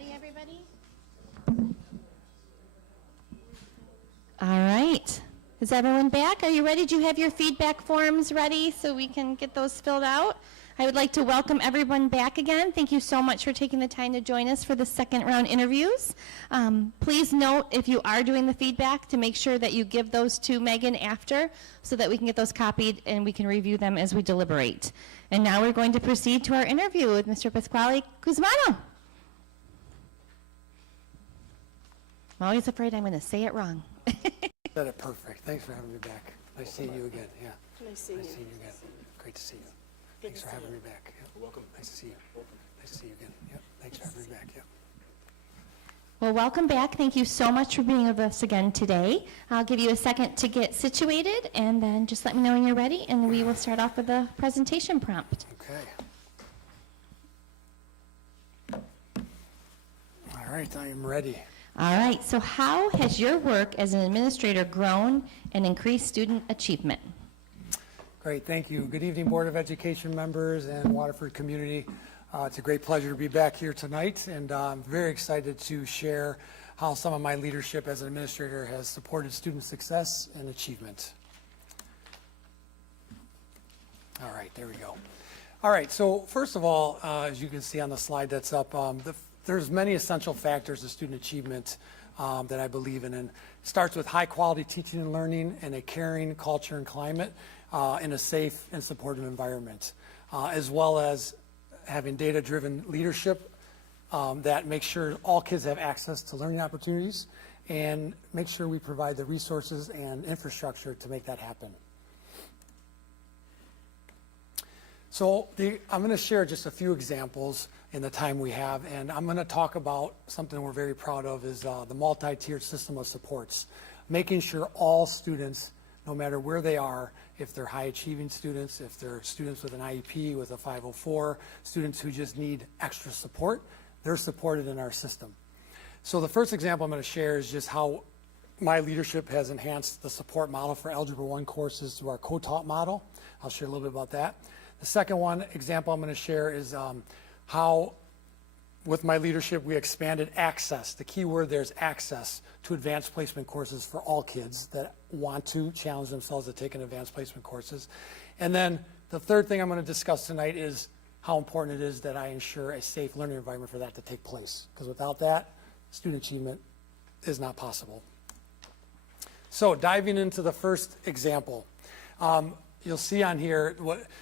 ready, everybody? All right. Is everyone back? Are you ready? Do you have your feedback forms ready so we can get those filled out? I would like to welcome everyone back again. Thank you so much for taking the time to join us for the second round interviews. Please note, if you are doing the feedback, to make sure that you give those to Megan after so that we can get those copied and we can review them as we deliberate. And now we're going to proceed to our interview with Mr. Pasquale Cusumano. I'm always afraid I'm going to say it wrong. Said it perfect. Thanks for having me back. Nice seeing you again. Yeah. Nice seeing you. Nice seeing you again. Great to see you. Thanks for having me back. Yeah. Welcome. Nice to see you. Nice to see you again. Yep. Thanks for having me back. Yep. Well, welcome back. Thank you so much for being with us again today. I'll give you a second to get situated, and then just let me know when you're ready, and we will start off with the presentation prompt. Okay. All right. I am ready. All right. So how has your work as an administrator grown and increased student achievement? Great. Thank you. Good evening, Board of Education members and Waterford community. It's a great pleasure to be back here tonight, and I'm very excited to share how some of my leadership as an administrator has supported student success and achievement. All right, there we go. All right, so first of all, as you can see on the slide that's up, there's many essential factors of student achievement that I believe in, and it starts with high quality teaching and learning and a caring culture and climate in a safe and supportive environment, as well as having data-driven leadership that makes sure all kids have access to learning opportunities and make sure we provide the resources and infrastructure to make that happen. So I'm going to share just a few examples in the time we have, and I'm going to talk about something we're very proud of is the multi-tiered system of supports, making sure all students, no matter where they are, if they're high-achieving students, if they're students with an IEP, with a 504, students who just need extra support, they're supported in our system. So the first example I'm going to share is just how my leadership has enhanced the support model for Algebra 1 courses through our co-taught model. I'll share a little bit about that. The second example I'm going to share is how, with my leadership, we expanded access. The key word there is access to advanced placement courses for all kids that want to challenge themselves to take an advanced placement courses. And then the third thing I'm going to discuss tonight is how important it is that I ensure a safe learning environment for that to take place. Because without that, student achievement is not possible. So diving into the first example. You'll see on here,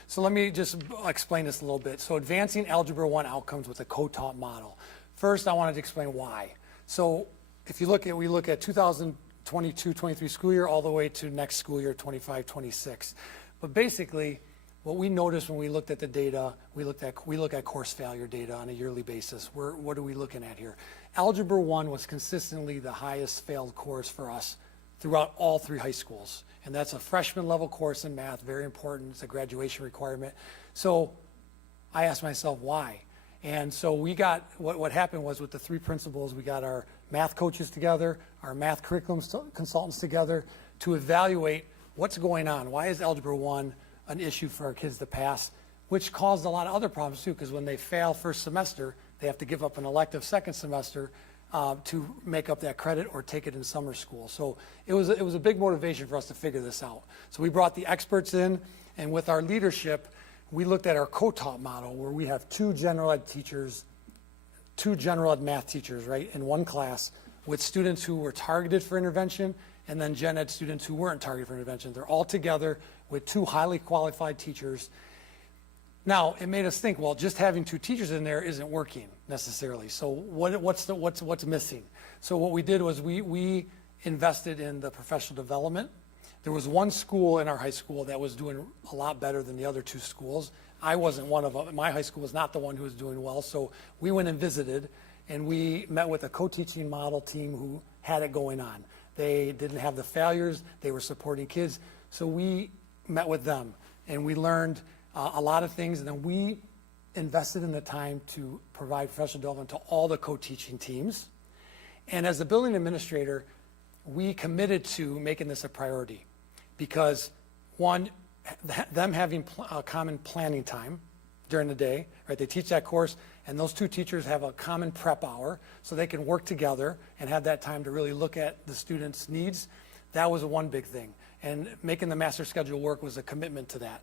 so let me just explain this a little bit. So advancing Algebra 1 outcomes with a co-taught model. First, I wanted to explain why. So if you look at, we look at 2022-23 school year all the way to next school year, 25-26. But basically, what we noticed when we looked at the data, we look at course failure data on a yearly basis. What are we looking at here? Algebra 1 was consistently the highest failed course for us throughout all three high schools. And that's a freshman level course in math, very important. It's a graduation requirement. So I asked myself why. And so we got, what happened was with the three principals, we got our math coaches together, our math curriculum consultants together to evaluate what's going on. Why is Algebra 1 an issue for our kids to pass, which caused a lot of other problems too, because when they fail first semester, they have to give up an elective second semester to make up that credit or take it in summer school. So it was a big motivation for us to figure this out. So we brought the experts in, and with our leadership, we looked at our co-taught model where we have two general ed teachers, two general ed math teachers, right, in one class with students who were targeted for intervention and then gen ed students who weren't targeted for intervention. They're all together with two highly qualified teachers. Now, it made us think, well, just having two teachers in there isn't working necessarily. So what's missing? So what we did was we invested in the professional development. There was one school in our high school that was doing a lot better than the other two schools. I wasn't one of them. My high school was not the one who was doing well. So we went and visited, and we met with a co-teaching model team who had it going on. They didn't have the failures. They were supporting kids. So we met with them, and we learned a lot of things, and then we invested in the time to provide professional development to all the co-teaching teams. And as the building administrator, we committed to making this a priority because, one, them having a common planning time during the day, right? They teach that course, and those two teachers have a common prep hour so they can work together and have that time to really look at the students' needs. That was one big thing. And making the master schedule work was a commitment to that.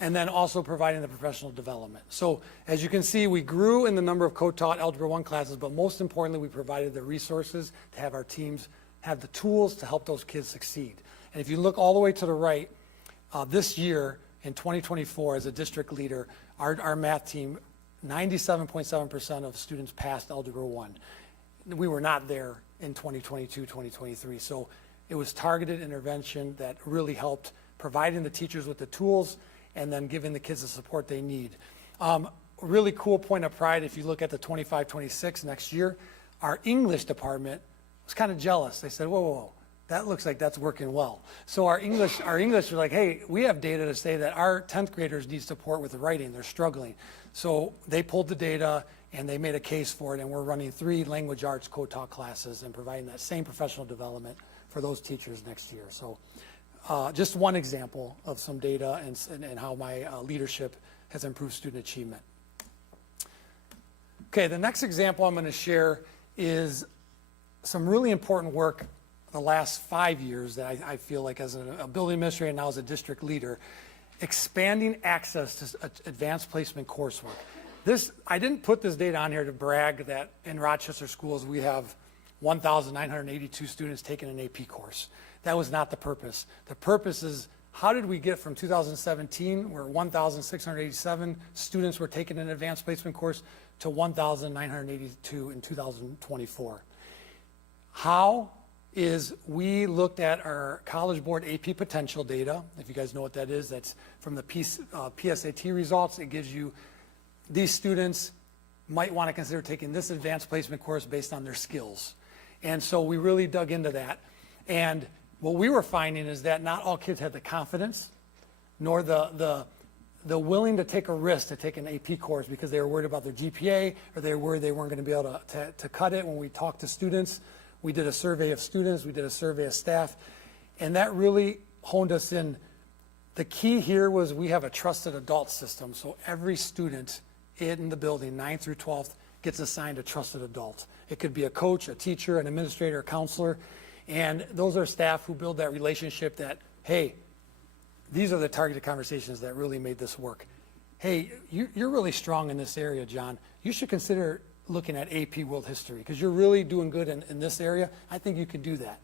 And then also providing the professional development. So as you can see, we grew in the number of co-taught Algebra 1 classes, but most importantly, we provided the resources to have our teams have the tools to help those kids succeed. And if you look all the way to the right, this year in 2024 as a district leader, our math team, 97.7% of students passed Algebra 1. We were not there in 2022, 2023. So it was targeted intervention that really helped providing the teachers with the tools and then giving the kids the support they need. Really cool point of pride, if you look at the 25-26 next year, our English department was kind of jealous. They said, whoa, whoa, whoa, that looks like that's working well. So our English were like, hey, we have data to say that our 10th graders need support with the writing. They're struggling. So they pulled the data and they made a case for it, and we're running 3 language arts co-taught classes and providing that same professional development for those teachers next year. So just one example of some data and how my leadership has improved student achievement. Okay, the next example I'm going to share is some really important work the last 5 years that I feel like as a building administrator and now as a district leader, expanding access to advanced placement coursework. I didn't put this data on here to brag that in Rochester schools we have 1,982 students taking an AP course. That was not the purpose. The purpose is, how did we get from 2017, where 1,687 students were taking an advanced placement course, to 1,982 in 2024? How is we looked at our College Board AP potential data. If you guys know what that is, that's from the PSAT results. It gives you these students might want to consider taking this advanced placement course based on their skills. And so we really dug into that. And what we were finding is that not all kids had the confidence nor the willing to take a risk to take an AP course because they were worried about their GPA or they were worried they weren't going to be able to cut it. When we talked to students, we did a survey of students, we did a survey of staff, and that really honed us in. The key here was we have a trusted adult system, so every student in the building, 9th through 12th, gets assigned a trusted adult. It could be a coach, a teacher, an administrator, a counselor, and those are staff who build that relationship that, hey, these are the targeted conversations that really made this work. Hey, you're really strong in this area, John. You should consider looking at AP World History because you're really doing good in this area. I think you could do that.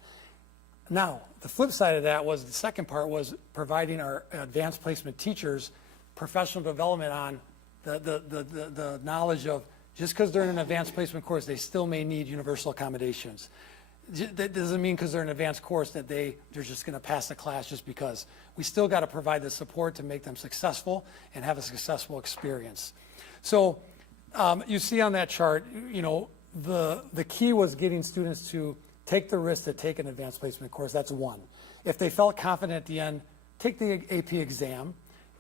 Now, the flip side of that was the second part was providing our advanced placement teachers professional development on the knowledge of just because they're in an advanced placement course, they still may need universal accommodations. That doesn't mean because they're in an advanced course that they're just going to pass the class just because. We still got to provide the support to make them successful and have a successful experience. So you see on that chart, you know, the key was getting students to take the risk to take an advanced placement course. That's one. If they felt confident at the end, take the AP exam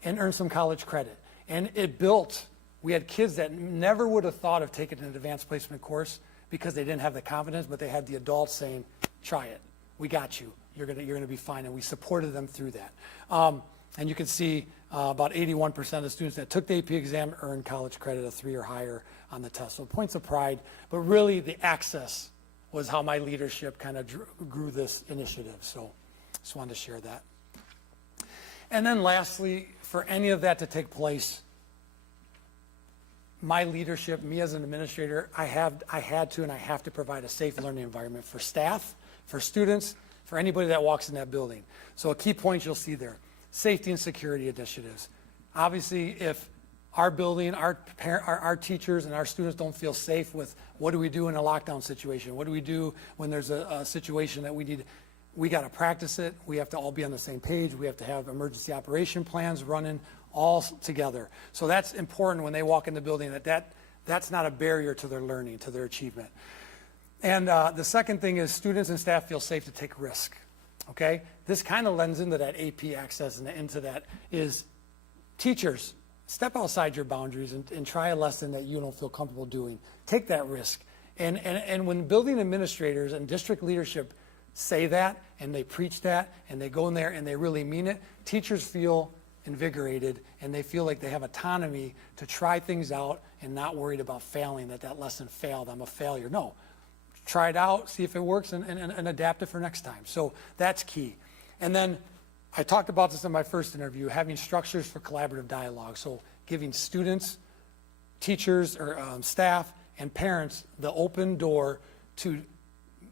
and earn some college credit. And it built, we had kids that never would have thought of taking an advanced placement course because they didn't have the confidence, but they had the adults saying, try it. We got you. You're gonna be fine. And we supported them through that. And you can see about 81% of the students that took the AP exam earned college credit of 3 or higher on the test. So points of pride, but really the access was how my leadership kind of grew this initiative. So just wanted to share that. And then lastly, for any of that to take place, my leadership, me as an administrator, I had to and I have to provide a safe learning environment for staff, for students, for anybody that walks in that building. So a key point you'll see there, safety and security initiatives. Obviously, if our building, our teachers and our students don't feel safe with what do we do in a lockdown situation? What do we do when there's a situation that we got to practice it. We have to all be on the same page. We have to have emergency operation plans running all together. So that's important when they walk in the building, that's not a barrier to their learning, to their achievement. And the second thing is students and staff feel safe to take risk, okay? This kind of lends into that AP access and into that is teachers, step outside your boundaries and try a lesson that you don't feel comfortable doing. Take that risk. And when building administrators and district leadership say that and they preach that and they go in there and they really mean it, teachers feel invigorated, and they feel like they have autonomy to try things out and not worried about failing, that lesson failed, I'm a failure. No, try it out, see if it works, and adapt it for next time. So that's key. And then I talked about this in my first interview, having structures for collaborative dialogue. So giving students, teachers, or staff, and parents the open door to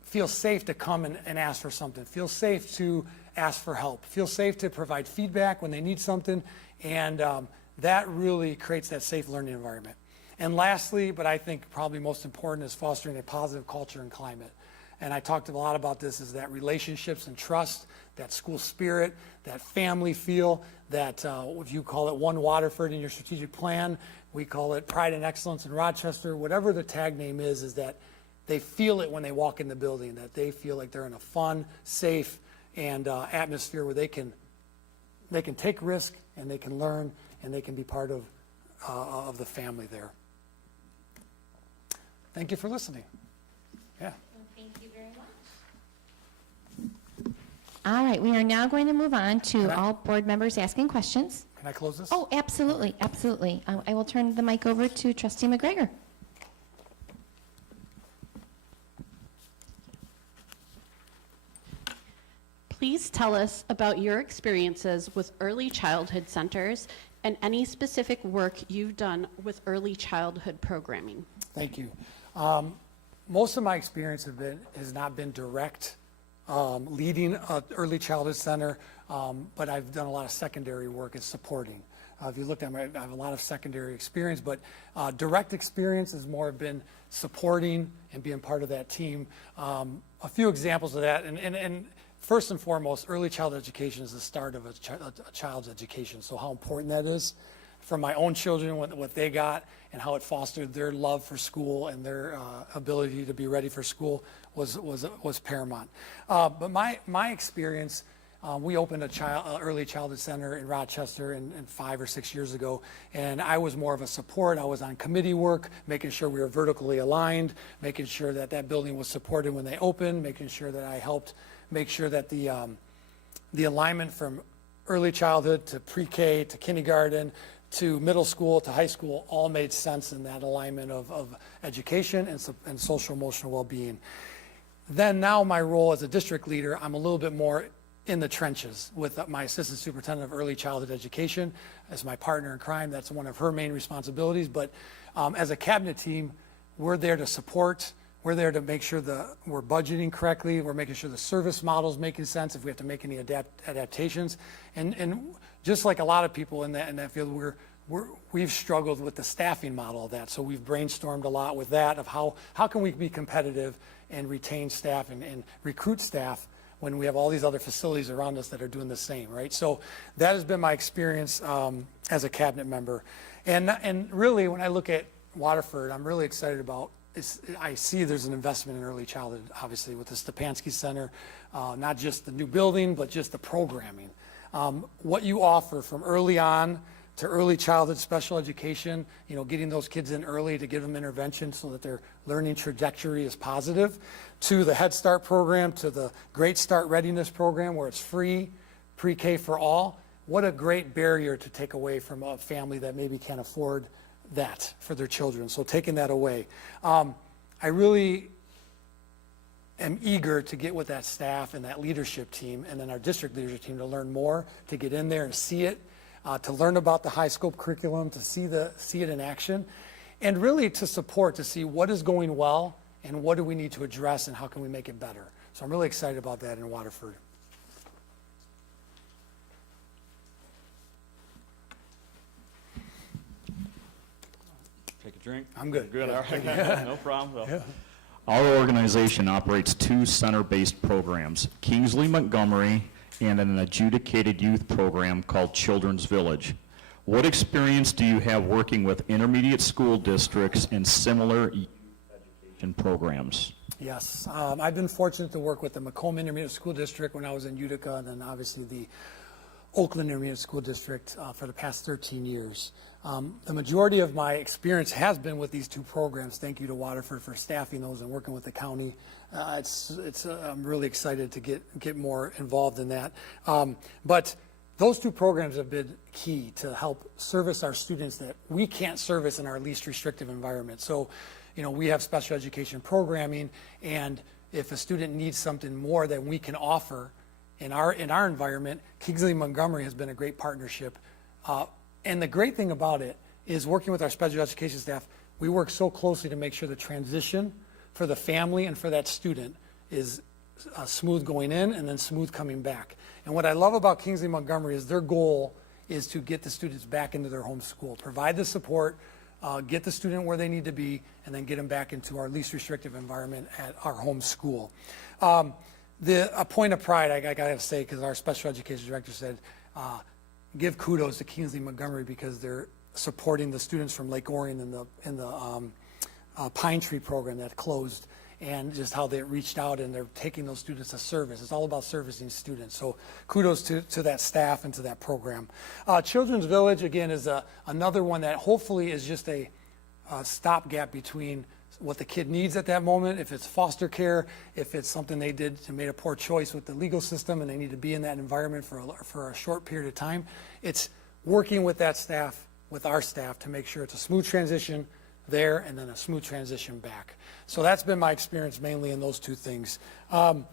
feel safe to come and ask for something, feel safe to ask for help, feel safe to provide feedback when they need something, and that really creates that safe learning environment. And lastly, but I think probably most important, is fostering a positive culture and climate. And I talked a lot about this, is that relationships and trust, that school spirit, that family feel, that if you call it One Waterford in your strategic plan, we call it Pride and Excellence in Rochester, whatever the tag name is that they feel it when they walk in the building, that they feel like they're in a fun, safe, and atmosphere where they can take risk, and they can learn, and they can be part of the family there. Thank you for listening. Yeah. Well, thank you very much. All right, we are now going to move on to all board members asking questions. Can I close this? Oh, absolutely, absolutely. I will turn the mic over to Trustee McGregor. Please tell us about your experiences with early childhood centers and any specific work you've done with early childhood programming. Thank you. Most of my experience has not been direct leading an early childhood center, but I've done a lot of secondary work and supporting. If you looked at I have a lot of secondary experience, but direct experience has more been supporting and being part of that team. A few examples of that, and first and foremost, early childhood education is the start of a child's education. So how important that is for my own children, what they got, and how it fostered their love for school and their ability to be ready for school was paramount. But my experience, we opened a early childhood center in Rochester in 5 or 6 years ago, and I was more of a support. I was on committee work, making sure we were vertically aligned, making sure that building was supported when they opened, making sure that I helped make sure that the alignment from early childhood to pre-K to kindergarten to middle school to high school all made sense in that alignment of education and social emotional well-being. Then now my role as a district leader, I'm a little bit more in the trenches with my assistant superintendent of early childhood education as my partner in crime. That's one of her main responsibilities. But as a cabinet team, we're there to support. We're there to make sure we're budgeting correctly. We're making sure the service model is making sense, if we have to make any adaptations. And just like a lot of people in that field, we've struggled with the staffing model of that. So we've brainstormed a lot with that of how can we be competitive and retain staff and recruit staff when we have all these other facilities around us that are doing the same, right? So that has been my experience as a cabinet member. And really, when I look at Waterford, I'm really excited about I see there's an investment in early childhood, obviously, with the Stepanski Center, not just the new building, but just the programming. What you offer from early on to early childhood special education, getting those kids in early to give them intervention so that their learning trajectory is positive, to the Head Start program, to the Great Start Readiness program where it's free, pre-K for all. What a great barrier to take away from a family that maybe can't afford that for their children. So taking that away. I really am eager to get with that staff and that leadership team and then our district leadership team to learn more, to get in there and see it, to learn about the high scope curriculum, to see it in action, and really to support, to see what is going well and what do we need to address and how can we make it better. So I'm really excited about that in Waterford. Take a drink? I'm good. Good, Yeah. all right. No problem. Well, Yeah. Our organization operates 2 center-based programs, Kingsley Montgomery and an adjudicated youth program called Children's Village. What experience do you have working with intermediate school districts and similar youth education programs? Yes, I've been fortunate to work with the Macomb Intermediate School District when I was in Utica, and then obviously the Oakland Intermediate School District for the past 13 years. The majority of my experience has been with these 2 programs. Thank you to Waterford for staffing those and working with the county. I'm really excited to get more involved in that. But those two programs have been key to help service our students that we can't service in our least restrictive environment. So, we have special education programming, and if a student needs something more than we can offer in our environment, Kingsley Montgomery has been a great partnership. And the great thing about it is working with our special education staff, we work so closely to make sure the transition for the family and for that student is smooth going in and then smooth coming back. And what I love about Kingsley Montgomery is their goal is to get the students back into their home school, provide the support, get the student where they need to be, and then get them back into our least restrictive environment at our home school. A point of pride, I got to say, because our special education director said, give kudos to Kingsley Montgomery because they're supporting the students from Lake Orion in the Pine Tree program that closed, and just how they reached out and they're taking those students to service. It's all about servicing students. So kudos to that staff and to that program. Children's Village, again, is another one that hopefully is just a stopgap between what the kid needs at that moment, if it's foster care, if it's something they did and made a poor choice with the legal system and they need to be in that environment for a short period of time. It's working with that staff, with our staff, to make sure it's a smooth transition there and then a smooth transition back. So that's been my experience mainly in those two things. And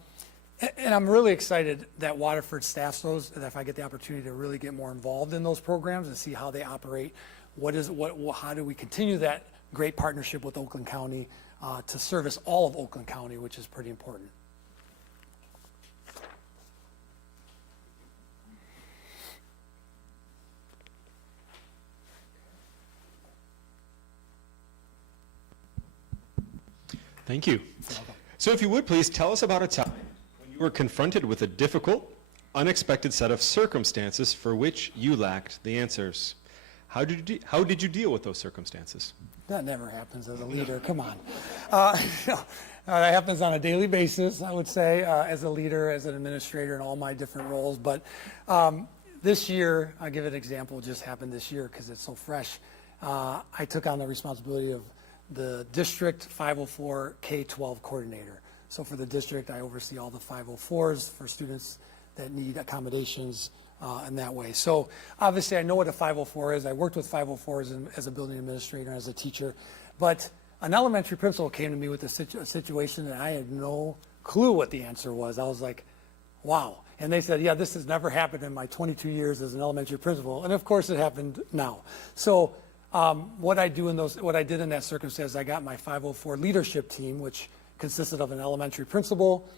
I'm really excited that Waterford staffs those, that if I get the opportunity to really get more involved in those programs and see how they operate, how do we continue that great partnership with Oakland County to service all of Oakland County, which is pretty important. Thank you. So if you would please tell us about a time when you were confronted with a difficult, unexpected set of circumstances for which you lacked the answers. How did you deal with those circumstances? That never happens as a leader. Come on. That happens on a daily basis, I would say, as a leader, as an administrator, in all my different roles. But this year, I'll give an example. It just happened this year because it's so fresh. I took on the responsibility of the district 504 K-12 coordinator. So for the district, I oversee all the 504s for students that need accommodations in that way. So obviously I know what a 504 is. I worked with 504s as a building administrator and as a teacher. But an elementary principal came to me with a situation that I had no clue what the answer was. I was like, wow. And they said, yeah, this has never happened in my 22 years as an elementary principal. And of course it happened now. So what I did in that circumstance, I got my 504 leadership team, which consisted of an elementary principal,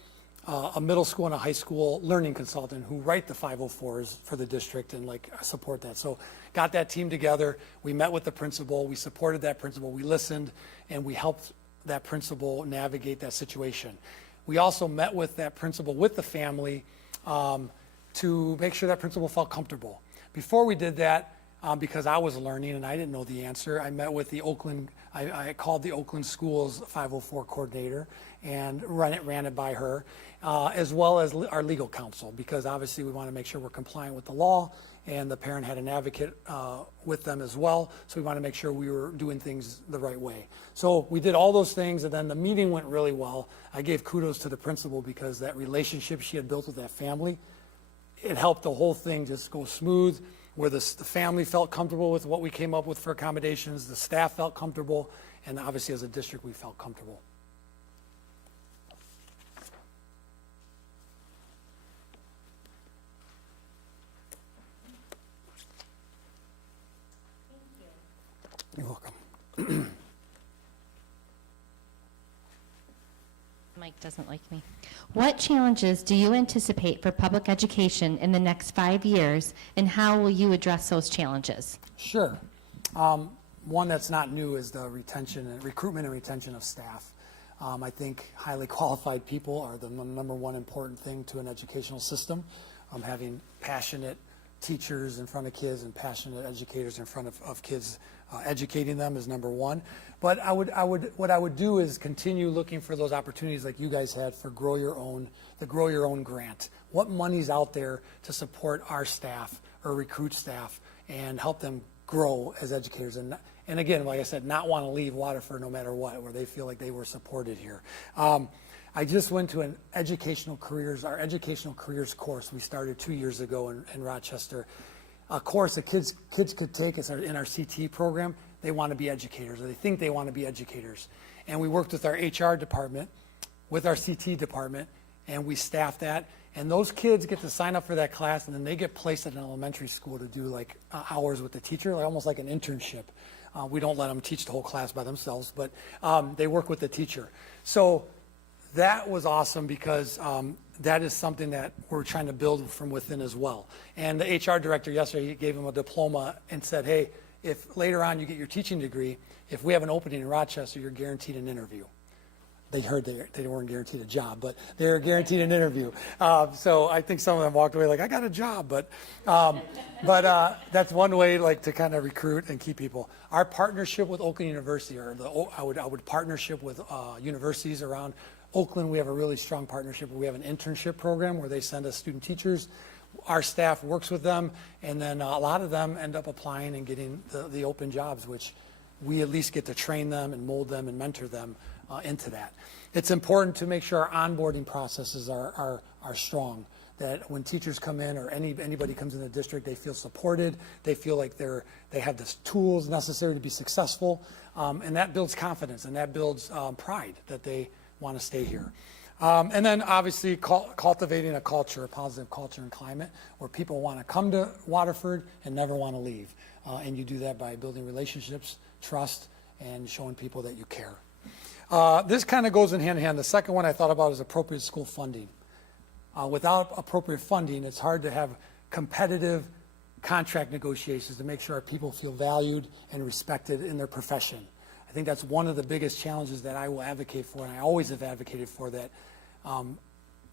a middle school and a high school learning consultant who write the 504s for the district and support that. So got that team together. We met with the principal. We supported that principal. We listened, and we helped that principal navigate that situation. We also met with that principal with the family to make sure that principal felt comfortable. Before we did that, because I was learning and I didn't know the answer, I met with the Oakland, I called the Oakland Schools 504 coordinator and ran it by her, as well as our legal counsel, because obviously we want to make sure we're compliant with the law, and the parent had an advocate with them as well, so we want to make sure we were doing things the right way. So we did all those things, and then the meeting went really well. I gave kudos to the principal because that relationship she had built with that family, it helped the whole thing just go smooth, where the family felt comfortable with what we came up with for accommodations, the staff felt comfortable, and obviously as a district we felt comfortable. You're welcome. Mike doesn't like me. What challenges do you anticipate for public education in the next 5 years, and how will you address those challenges? Sure. One that's not new is the recruitment and retention of staff. I think highly qualified people are the number one important thing to an educational system. Having passionate teachers in front of kids and passionate educators in front of kids, educating them is number one. But what I would do is continue looking for those opportunities like you guys had for the Grow Your Own grant. What money's out there to support our staff or recruit staff and help them grow as educators, and again, like I said, not want to leave Waterford no matter what, where they feel like they were supported here. I just went to an our educational careers course we started 2 years ago in Rochester. A course that kids could take in our CT program. They want to be educators, or they think they want to be educators. And we worked with our HR department, with our CT department, and we staffed that. And those kids get to sign up for that class, and then they get placed at an elementary school to do like hours with the teacher, like, almost like an internship. We don't let them teach the whole class by themselves, but they work with the teacher. So that was awesome because that is something that we're trying to build from within as well. And the HR director yesterday, he gave him a diploma and said, hey, if later on you get your teaching degree, if we have an opening in Rochester, you're guaranteed an interview. They heard they weren't guaranteed a job, but they were guaranteed an interview. So I think some of them walked away like, I got a job, but that's one way like to kind of recruit and keep people. Our partnership with Oakland University, or I would partnership with universities around Oakland. We have a really strong partnership. We have an internship program where they send us student teachers. Our staff works with them, and then a lot of them end up applying and getting the open jobs, which we at least get to train them and mold them and mentor them into that. It's important to make sure our onboarding processes are strong, that when teachers come in or anybody comes in the district, they feel supported, they feel like they have the tools necessary to be successful, and that builds confidence, and that builds pride that they want to stay here. And then obviously cultivating a positive culture and climate where people want to come to Waterford and never want to leave. And you do that by building relationships, trust, and showing people that you care. This kind of goes in hand in hand. The second one I thought about is appropriate school funding. Without appropriate funding, it's hard to have competitive contract negotiations to make sure our people feel valued and respected in their profession. I think that's one of the biggest challenges that I will advocate for, and I always have advocated for, that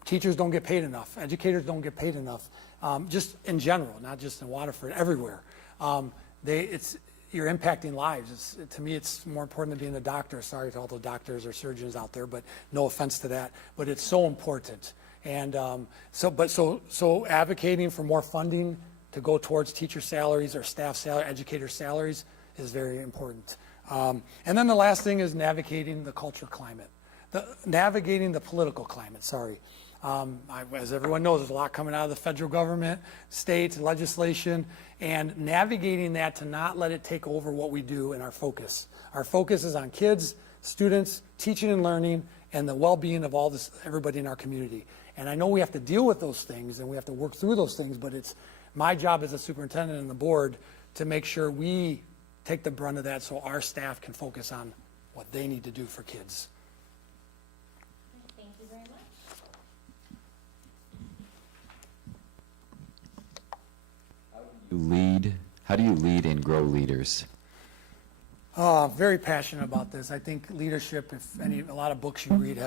teachers don't get paid enough, educators don't get paid enough, just in general, not just in Waterford, everywhere. You're impacting lives. To me, it's more important than being a doctor. Sorry to all the doctors or surgeons out there, but no offense to that. But it's so important. And so advocating for more funding to go towards teacher salaries or staff salary, educator salaries is very important. And then the last thing is navigating the culture climate, navigating the political climate, sorry. As everyone knows, there's a lot coming out of the federal government, state, legislation, and navigating that to not let it take over what we do and our focus. Our focus is on kids, students, teaching and learning, and the well-being of everybody in our community. And I know we have to deal with those things and we have to work through those things, but it's my job as a superintendent and the board to make sure we take the brunt of that so our staff can focus on what they need to do for kids. Thank you very much. How do you lead and grow leaders? Very passionate about this. I think leadership, a lot of books you read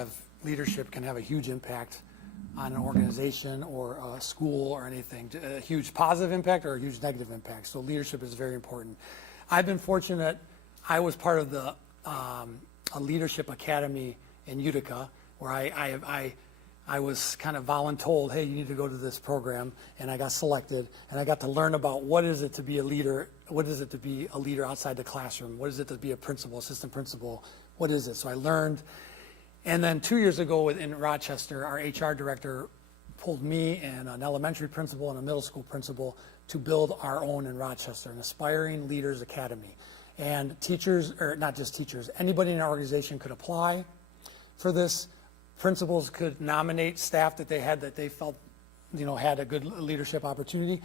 leadership can have a huge impact on an organization or a school or anything, a huge positive impact or a huge negative impact. So leadership is very important. I've been fortunate. I was part of the a leadership academy in Utica, where I was kind of voluntold, hey, you need to go to this program, and I got selected, and I got to learn about what is it to be a leader, what is it to be a leader outside the classroom, what is it to be a principal, assistant principal, what is it? So I learned, and then 2 years ago in Rochester, our HR director pulled me and an elementary principal and a middle school principal to build our own in Rochester, an Aspiring Leaders Academy. And teachers, or not just teachers, anybody in our organization could apply for this. Principals could nominate staff that they felt, had a good leadership opportunity.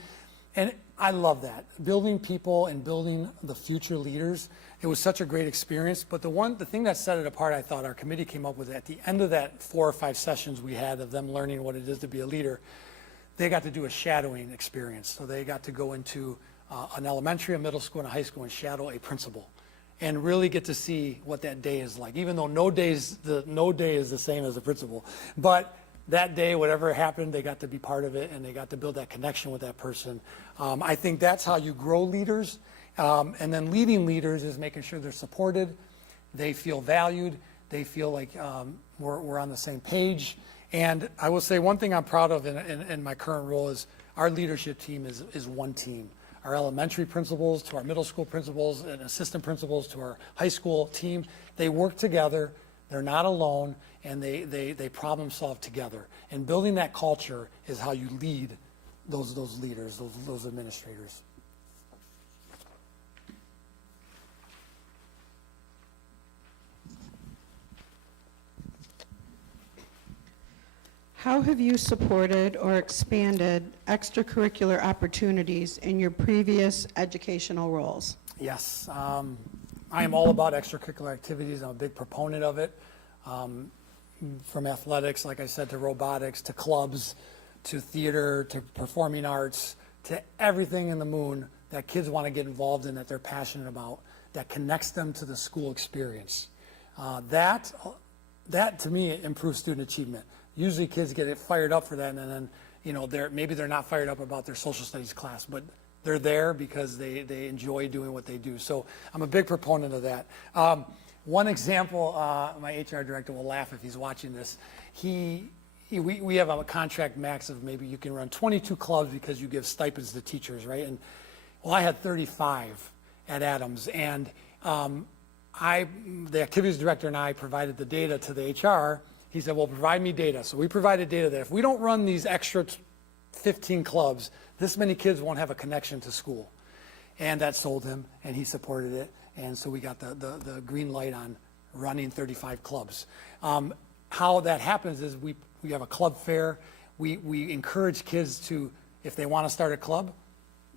And I love that. Building people and building the future leaders, it was such a great experience. But the thing that set it apart, I thought our committee came up with at the end of that 4 or 5 sessions we had of them learning what it is to be a leader, they got to do a shadowing experience. So they got to go into an elementary, a middle school, and a high school and shadow a principal and really get to see what that day is like, even though no day is the same as the principal. But that day, whatever happened, they got to be part of it, and they got to build that connection with that person. I think that's how you grow leaders. And then leading leaders is making sure they're supported, they feel valued, they feel like we're on the same page. And I will say one thing I'm proud of in my current role is our leadership team is one team. Our elementary principals to our middle school principals and assistant principals to our high school team, they work together. they're not alone, and they problem solve together. And building that culture is how you lead those leaders, those administrators. How have you supported or expanded extracurricular opportunities in your previous educational roles? Yes, I am all about extracurricular activities. I'm a big proponent of it. From athletics, like I said, to robotics, to clubs, to theater, to performing arts, to everything in the moon that kids want to get involved in, that they're passionate about, that connects them to the school experience. That to me improves student achievement. Usually kids get fired up for that, and then maybe they're not fired up about their social studies class, but they're there because they enjoy doing what they do. So I'm a big proponent of that. One example, my HR director will laugh if he's watching this. We have a contract max of maybe you can run 22 clubs because you give stipends to teachers, right? And well, I had 35 at Adams, and the activities director and I provided the data to the HR. He said, well, provide me data. So we provided data that if we don't run these extra 15 clubs, this many kids won't have a connection to school. And that sold him, and he supported it. And so we got the green light on running 35 clubs. How that happens is we have a club fair. We encourage kids to, if they want to start a club,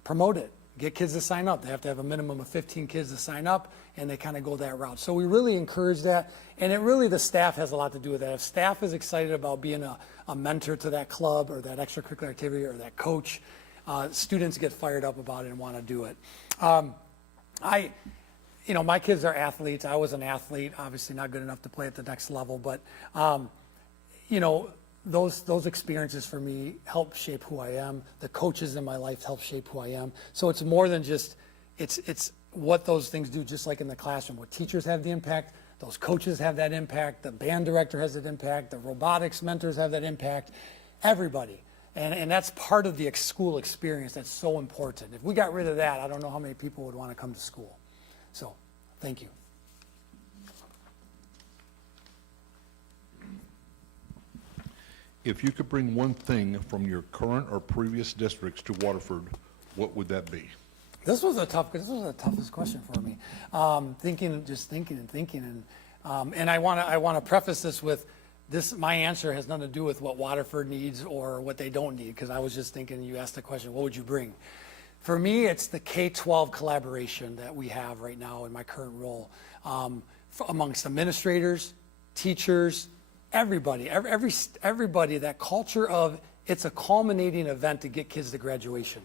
promote it. Get kids to sign up. They have to have a minimum of 15 kids to sign up, and they kind of go that route. So we really encourage that, and the staff has a lot to do with that. If staff is excited about being a mentor to that club or that extracurricular activity or that coach, students get fired up about it and want to do it. My kids are athletes. I was an athlete, obviously not good enough to play at the next level, but those experiences for me help shape who I am. The coaches in my life help shape who I am. So it's more than just, it's what those things do, just like in the classroom. What teachers have the impact, those coaches have that impact, the band director has that impact, the robotics mentors have that impact, everybody. And that's part of the school experience that's so important. If we got rid of that, I don't know how many people would want to come to school. So, thank you. If you could bring one thing from your current or previous districts to Waterford, what would that be? This was the toughest question for me. Thinking, and I want to preface this with this. My answer has nothing to do with what Waterford needs or what they don't need, because I was just thinking. You asked the question, what would you bring? For me, it's the K-12 collaboration that we have right now in my current role, amongst administrators, teachers, everybody, everybody. That culture of it's a culminating event to get kids to graduation.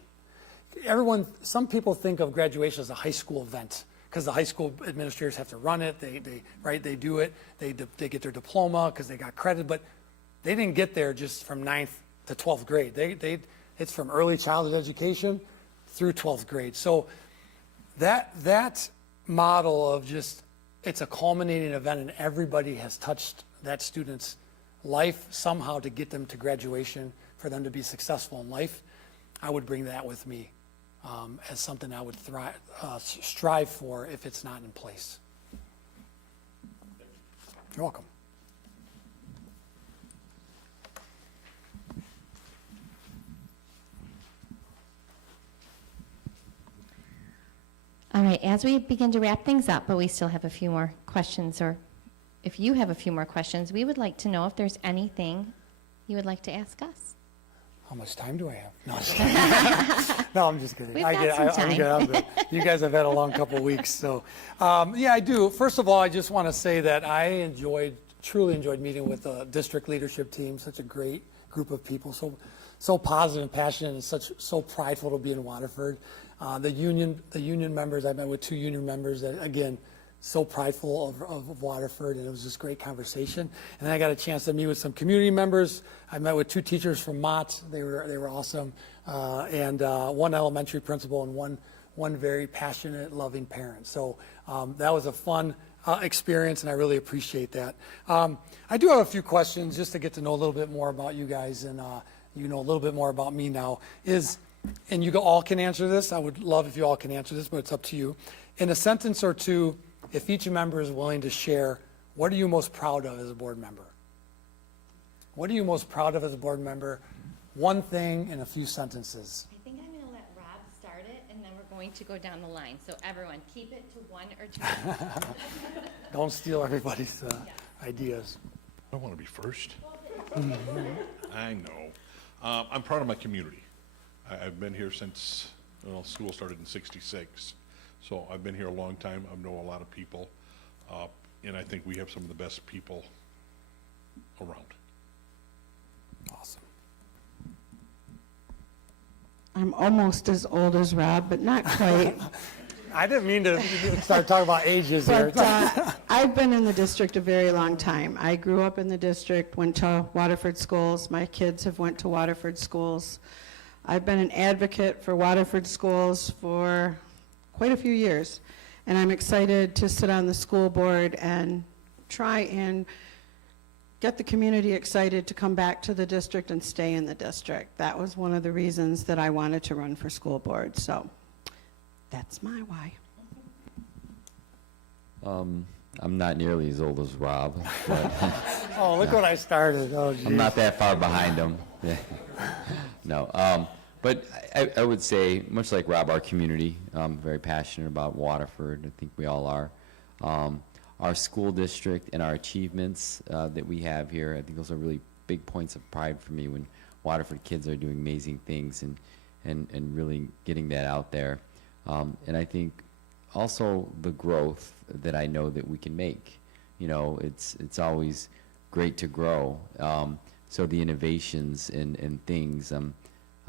Some people think of graduation as a high school event because the high school administrators have to run it. They do it. They get their diploma because they got credit, but they didn't get there just from 9th to 12th grade. It's from early childhood education through 12th grade. So that model of just it's a culminating event and everybody has touched that student's life somehow to get them to graduation for them to be successful in life. I would bring that with me as something I would strive for if it's not in place. You're welcome. All right, as we begin to wrap things up, but we still have a few more questions, or if you have a few more questions, we would like to know if there's anything you would like to ask us. How much time do I have? No, I'm just kidding. No, I'm just kidding. We've got some time. I'm good. You guys have had a long couple of weeks. So, yeah, I do. First of all, I just want to say that I truly enjoyed meeting with the district leadership team, such a great group of people, so positive and passionate and so prideful to be in Waterford. The union members, I met with 2 union members that, again, so prideful of Waterford, and it was just great conversation. And then I got a chance to meet with some community members. I met with 2 teachers from Mott. They were awesome, and 1 elementary principal and one very passionate, loving parent. So that was a fun experience, and I really appreciate that. I do have a few questions just to get to know a little bit more about you guys, and you know a little bit more about me now. And you all can answer this. I would love if you all can answer this, but it's up to you. In a sentence or two, if each member is willing to share What are you most proud of as a board member? What are you most proud of as a board member? One thing in a few sentences. I think I'm going to let Rob start it, and then we're going to go down the line. So everyone, keep it to 1 or 2 minutes. Don't steal everybody's ideas. I want to be first. I know. I'm proud of my community. I've been here since, well, school started in '66. So I've been here a long time. I know a lot of people. And I think we have some of the best people around. Awesome. I'm almost as old as Rob, but not quite. I didn't mean to start talking about ages here. But I've been in the district a very long time. I grew up in the district, went to Waterford schools. My kids have went to Waterford schools. I've been an advocate for Waterford schools for quite a few years. And I'm excited to sit on the school board and try and get the community excited to come back to the district and stay in the district. That was one of the reasons that I wanted to run for school board. So that's my why. I'm not nearly as old as Rob, but Oh, look what I started. Oh, geez. I'm not that far behind him. No, but I would say, much like Rob, our community, I'm very passionate about Waterford. I think we all are. Our school district and our achievements that we have here, I think those are really big points of pride for me when Waterford kids are doing amazing things and really getting that out there. And I think also the growth that I know that we can make. You know, it's always great to grow. So the innovations and things,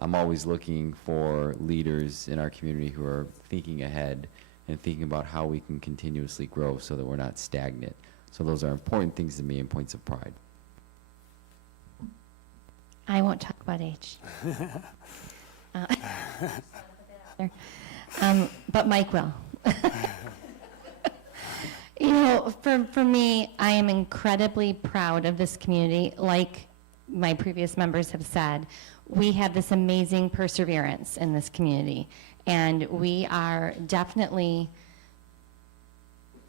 I'm always looking for leaders in our community who are thinking ahead and thinking about how we can continuously grow so that we're not stagnant. So those are important things to me and points of pride. I won't talk about age. But Mike will. You know, for me, I am incredibly proud of this community. Like my previous members have said, we have this amazing perseverance in this community. And we are definitely,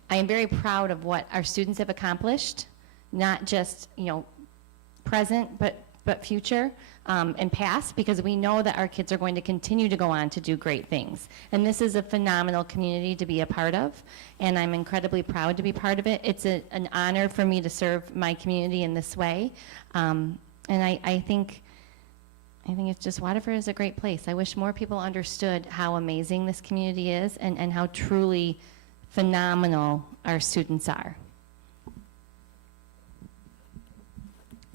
I am very proud of what our students have accomplished, not just, you know, present, but future and past, because we know that our kids are going to continue to go on to do great things. And this is a phenomenal community to be a part of, and I'm incredibly proud to be part of it. It's an honor for me to serve my community in this way. And I think it's just, Waterford is a great place. I wish more people understood how amazing this community is and how truly phenomenal our students are.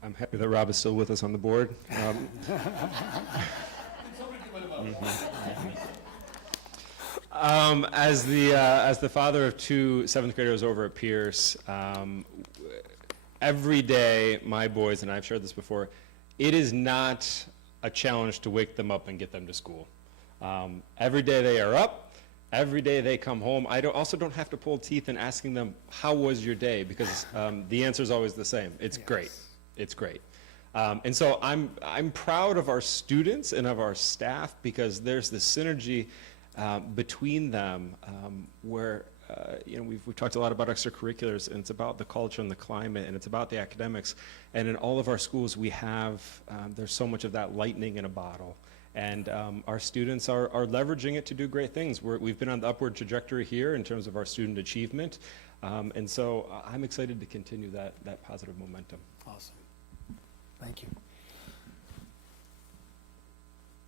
I'm happy that Rob is still with us on the board. As the father of 2 7th graders over at Pierce, every day my boys, and I've shared this before, it is not a challenge to wake them up and get them to school. Every day they are up. Every day they come home. I also don't have to pull teeth in asking them, how was your day? Because the answer is always the same. It's great. It's great. And so I'm proud of our students and of our staff because there's this synergy between them where you know, we've talked a lot about extracurriculars, and it's about the culture and the climate, and it's about the academics. And in all of our schools, we have there's so much of that lightning in a bottle. And our students are leveraging it to do great things. We've been on the upward trajectory here in terms of our student achievement. And so I'm excited to continue that positive momentum. Awesome. Thank you.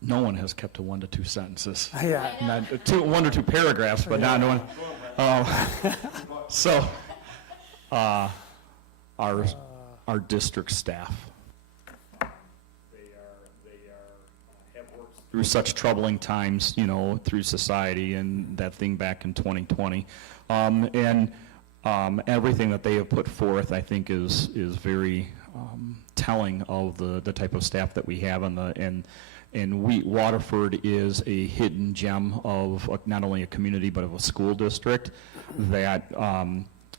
No one has kept to 1 to 2 sentences. Yeah. Not 1 or 2 paragraphs, but not one. So, our district staff, they have worked through such troubling times, you know, through society and that thing back in 2020, and everything that they have put forth, I think, is very telling of the type of staff that we have, and Waterford is a hidden gem of not only a community but of a school district that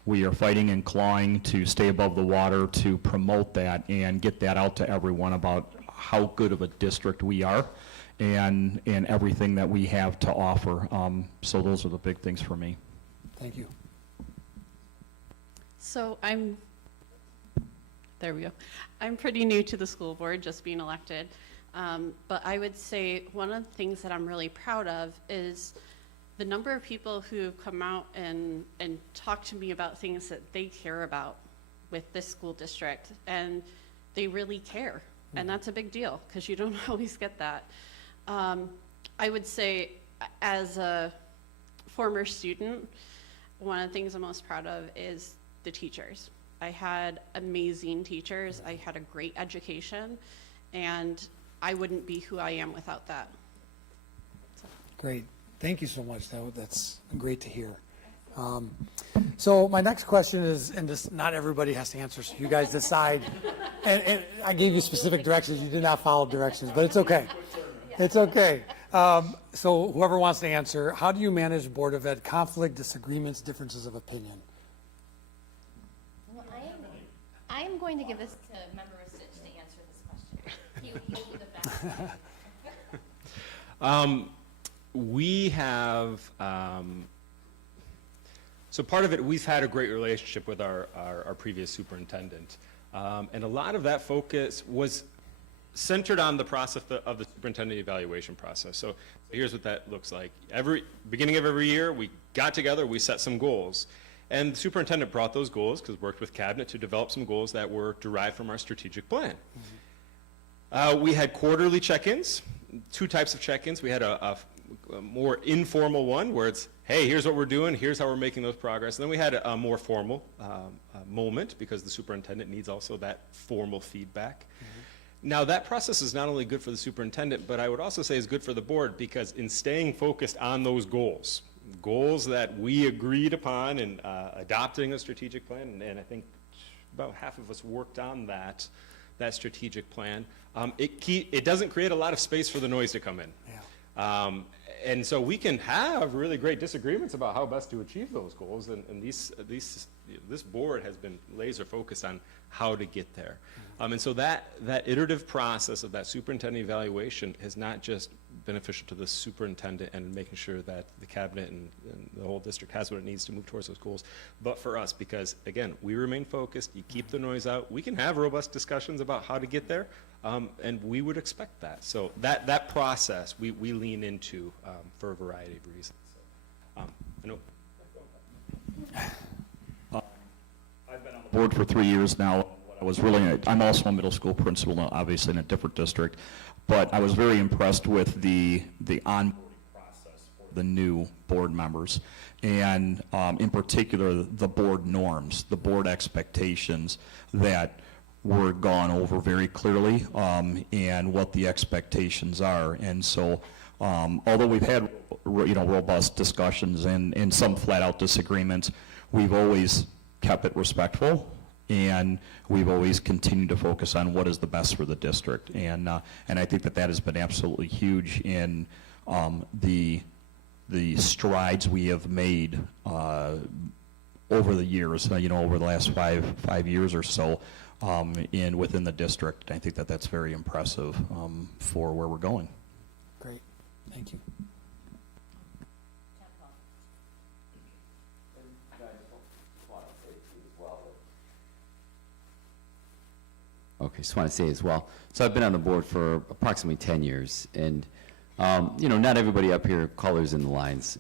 we are fighting and clawing to stay above the water to promote that and get that out to everyone about how good of a district we are and everything that we have to offer. So those are the big things for me. Thank you. So there we go. I'm pretty new to the school board, just being elected. But I would say one of the things that I'm really proud of is the number of people who come out and talk to me about things that they care about with this school district. And they really care. And that's a big deal because you don't always get that. I would say as a former student, one of the things I'm most proud of is the teachers. I had amazing teachers. I had a great education, and I wouldn't be who I am without that. Great. Thank you so much. That's great to hear. So my next question is, and just not everybody has to answer, so you guys decide. And I gave you specific directions. You did not follow directions, but it's okay. It's okay. So whoever wants to answer, how do you manage Board of Ed conflict, disagreements, differences of opinion? Well, I am going to give this to Member Stitch to answer this question. He will do the best. We have, so part of it, we've had a great relationship with our previous superintendent. And a lot of that focus was centered on the process of the superintendent evaluation process. So here's what that looks like. Beginning of every year, we got together, we set some goals. And the superintendent brought those goals, because worked with cabinet to develop some goals that were derived from our strategic plan. We had quarterly check-ins, 2 types of check-ins. We had a more informal one where it's, hey, here's what we're doing, here's how we're making those progress. And then we had a more formal moment, because the superintendent needs also that formal feedback. Now, that process is not only good for the superintendent, but I would also say is good for the board, because in staying focused on those goals that we agreed upon in adopting a strategic plan, and I think about half of us worked on that strategic plan, it doesn't create a lot of space for the noise to come in. Yeah. And so we can have really great disagreements about how best to achieve those goals, and this board has been laser focused on how to get there. And so that iterative process of that superintendent evaluation is not just beneficial to the superintendent and making sure that the cabinet and the whole district has what it needs to move towards those goals, but for us, because again, we remain focused, you keep the noise out, we can have robust discussions about how to get there, and we would expect that. So that process we lean into for a variety of reasons. So, I know. I've been on the board for 3 years now. I'm also a middle school principal, now, obviously in a different district, but I was very impressed with the onboarding process for the new board members, and in particular, the board norms, the board expectations that were gone over very clearly, and what the expectations are. And so, although we've had robust discussions and some flat-out disagreements, we've always kept it respectful, and we've always continued to focus on what is the best for the district. And I think that has been absolutely huge in the strides we have made over the years, over the last five years or so, within the district. I think that that's very impressive for where we're going. Great. Thank you. Okay, just want to say as well, so I've been on the board for approximately 10 years, and, not everybody up here colors in the lines,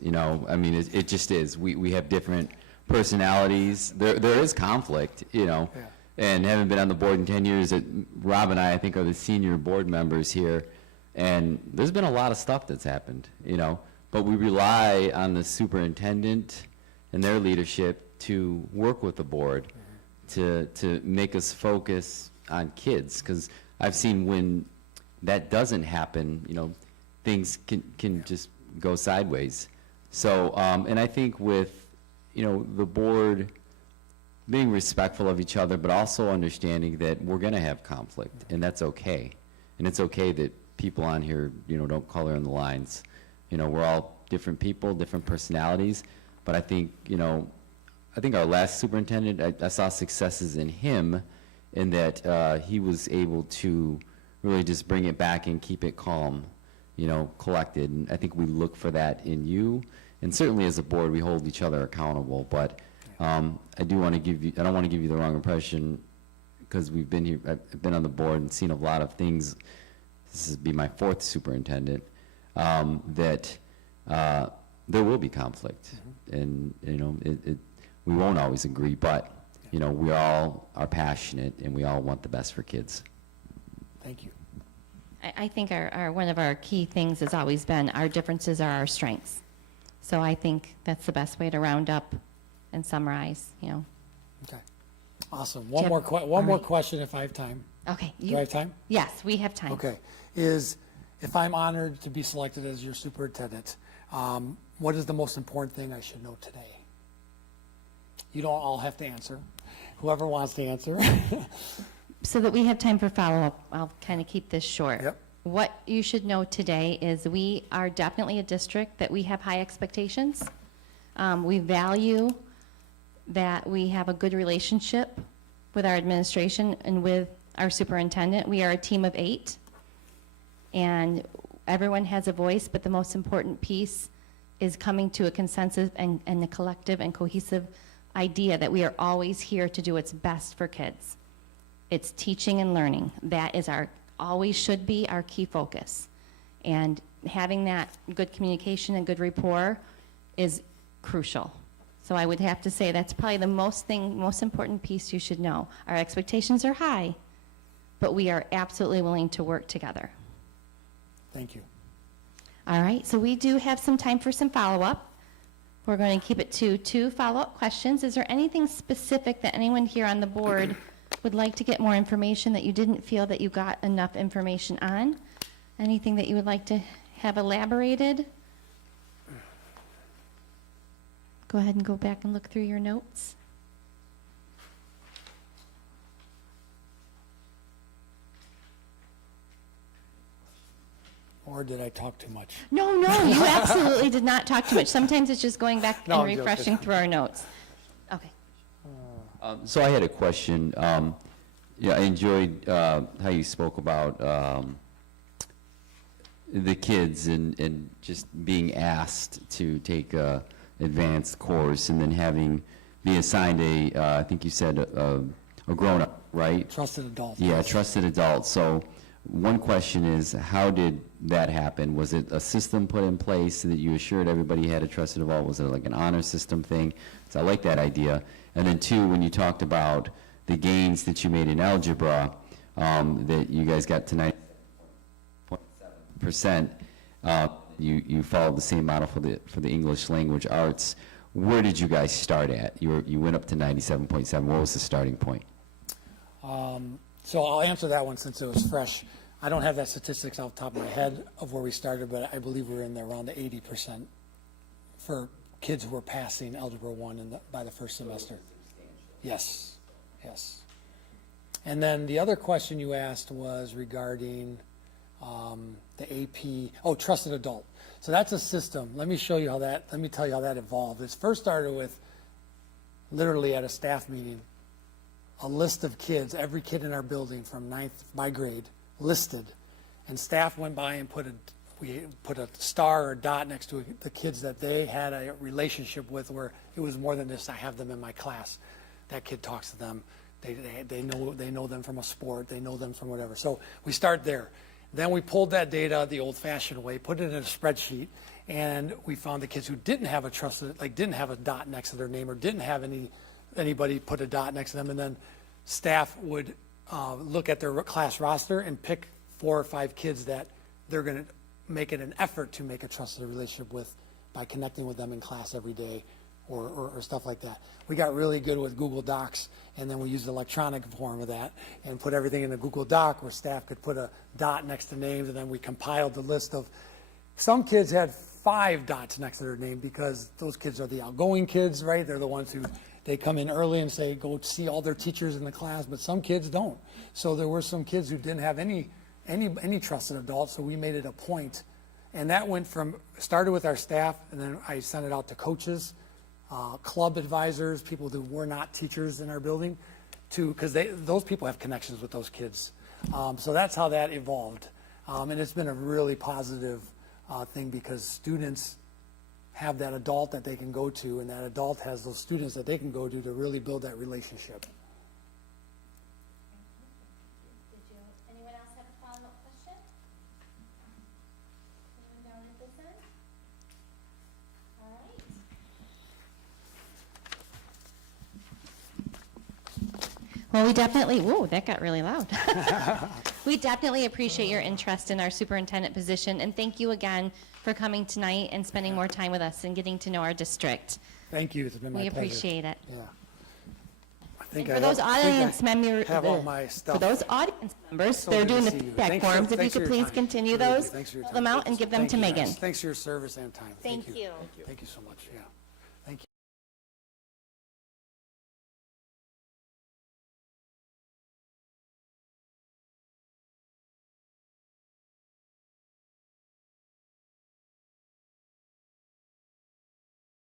I mean, it just is. We have different personalities. There is conflict, Yeah. and having been on the board in 10 years, Rob and I think, are the senior board members here, and there's been a lot of stuff that's happened, but we rely on the superintendent and their leadership to work with the board to make us focus on kids, because I've seen when that doesn't happen, things can just go sideways. So, and I think with, the board being respectful of each other, but also understanding that we're going to have conflict, and that's okay. And it's okay that people on here, don't color in the lines. We're all different people, different personalities, but I think, our last superintendent, I saw successes in him, in that he was able to really just bring it back and keep it calm, collected. And I think we look for that in you. And certainly as a board, we hold each other accountable. But I do want to give you, I don't want to give you the wrong impression, because we've been here, I've been on the board and seen a lot of things. This will be my fourth superintendent, that there will be conflict. And, you know, we won't always agree, but, you know, we all are passionate and we all want the best for kids. Thank you. I think one of our key things has always been our differences are our strengths. So I think that's the best way to round up and summarize, you know. Okay. Awesome. Jim, One all more right. question if I have time. Okay. Do I have time? Yes, we have time. Okay. Is, if I'm honored to be selected as your superintendent, what is the most important thing I should know today? You don't all have to answer. Whoever wants to answer. So that we have time for follow-up, I'll kind of keep this short. Yep. What you should know today is we are definitely a district that we have high expectations. We value that we have a good relationship with our administration and with our superintendent. We are a team of 8, and everyone has a voice, but the most important piece is coming to a consensus and a collective and cohesive idea that we are always here to do what's best for kids. It's teaching and learning. That is always should be our key focus. And having that good communication and good rapport is crucial. So I would have to say that's probably the most important piece you should know. Our expectations are high, but we are absolutely willing to work together. Thank you. All right, so we do have some time for some follow-up. We're going to keep it to 2 follow-up questions. Is there anything specific that anyone here on the board would like to get more information that you didn't feel that you got enough information on? Anything that you would like to have elaborated? Go ahead and go back and look through your notes. Or did I talk too much? No, you absolutely did not talk too much. Sometimes it's just going back No, and I'm refreshing joking. through our notes. Okay. So I had a question. Yeah, I enjoyed how you spoke about the kids and just being asked to take a advanced course and then be assigned I think you said a grown-up, right? Trusted adult. Yeah, trusted adult. So one question is, how did that happen? Was it a system put in place so that you assured everybody had a trusted adult? Was it like an honor system thing? So I like that idea. And then 2, when you talked about the gains that you made in algebra, that you guys got to 9.7%, you followed the same model for the English language arts. Where did you guys start at? You went up to 97.7. What was the starting point? So I'll answer that one since it was fresh. I don't have that statistics off the top of my head of where we started, but I believe we're in there around the 80% for kids who were passing Algebra 1 by the first semester. Yes. And then the other question you asked was regarding the AP, trusted adult. So that's a system. Let me tell you how that evolved. It first started with literally at a staff meeting, a list of kids, every kid in our building from 9th, my grade, listed. And staff went by and we put a star or a dot next to the kids that they had a relationship with, where it was more than just, I have them in my class. That kid talks to them. They know them from a sport. They know them from whatever. So we start there. Then we pulled that data the old-fashioned way, put it in a spreadsheet, and we found the kids who didn't have didn't have a dot next to their name or didn't have anybody put a dot next to them, and then staff would look at their class roster and pick 4 or 5 kids that they're going to make it an effort to make a trusted relationship with by connecting with them in class every day or stuff like that. We got really good with Google Docs, and then we used the electronic form of that and put everything in a Google Doc where staff could put a dot next to names, and then we compiled the list of, some kids had 5 dots next to their name because those kids are the outgoing kids, right? They're the ones who, they come in early and say, go see all their teachers in the class, but some kids don't. So there were some kids who didn't have any trusted adults, so we made it a point. And that started with our staff, and then I sent it out to coaches, club advisors, people who were not teachers in our building, because those people have connections with those kids. So that's how that evolved. And it's been a really positive thing because students have that adult that they can go to, and that adult has those students that they can go to really build that relationship. Anyone else have a follow-up question? Anyone down at this end? All right. Well, we definitely, whoa, that got really loud. We definitely appreciate your interest in our superintendent position, and thank you again for coming tonight and spending more time with us and getting to know our district. Thank you, it's been my We pleasure. appreciate it. Yeah. I And think for I those have- I think I audience members, have all my stuff. for those audience members, So they're good to doing the see you. feedback Thanks for- forms. If you thanks for could your please time. continue Really do. those, Thanks for your fill them time. out and give them Thank to you, guys. Megan. Thanks for your service and time. Thank you. Thank you so much, yeah.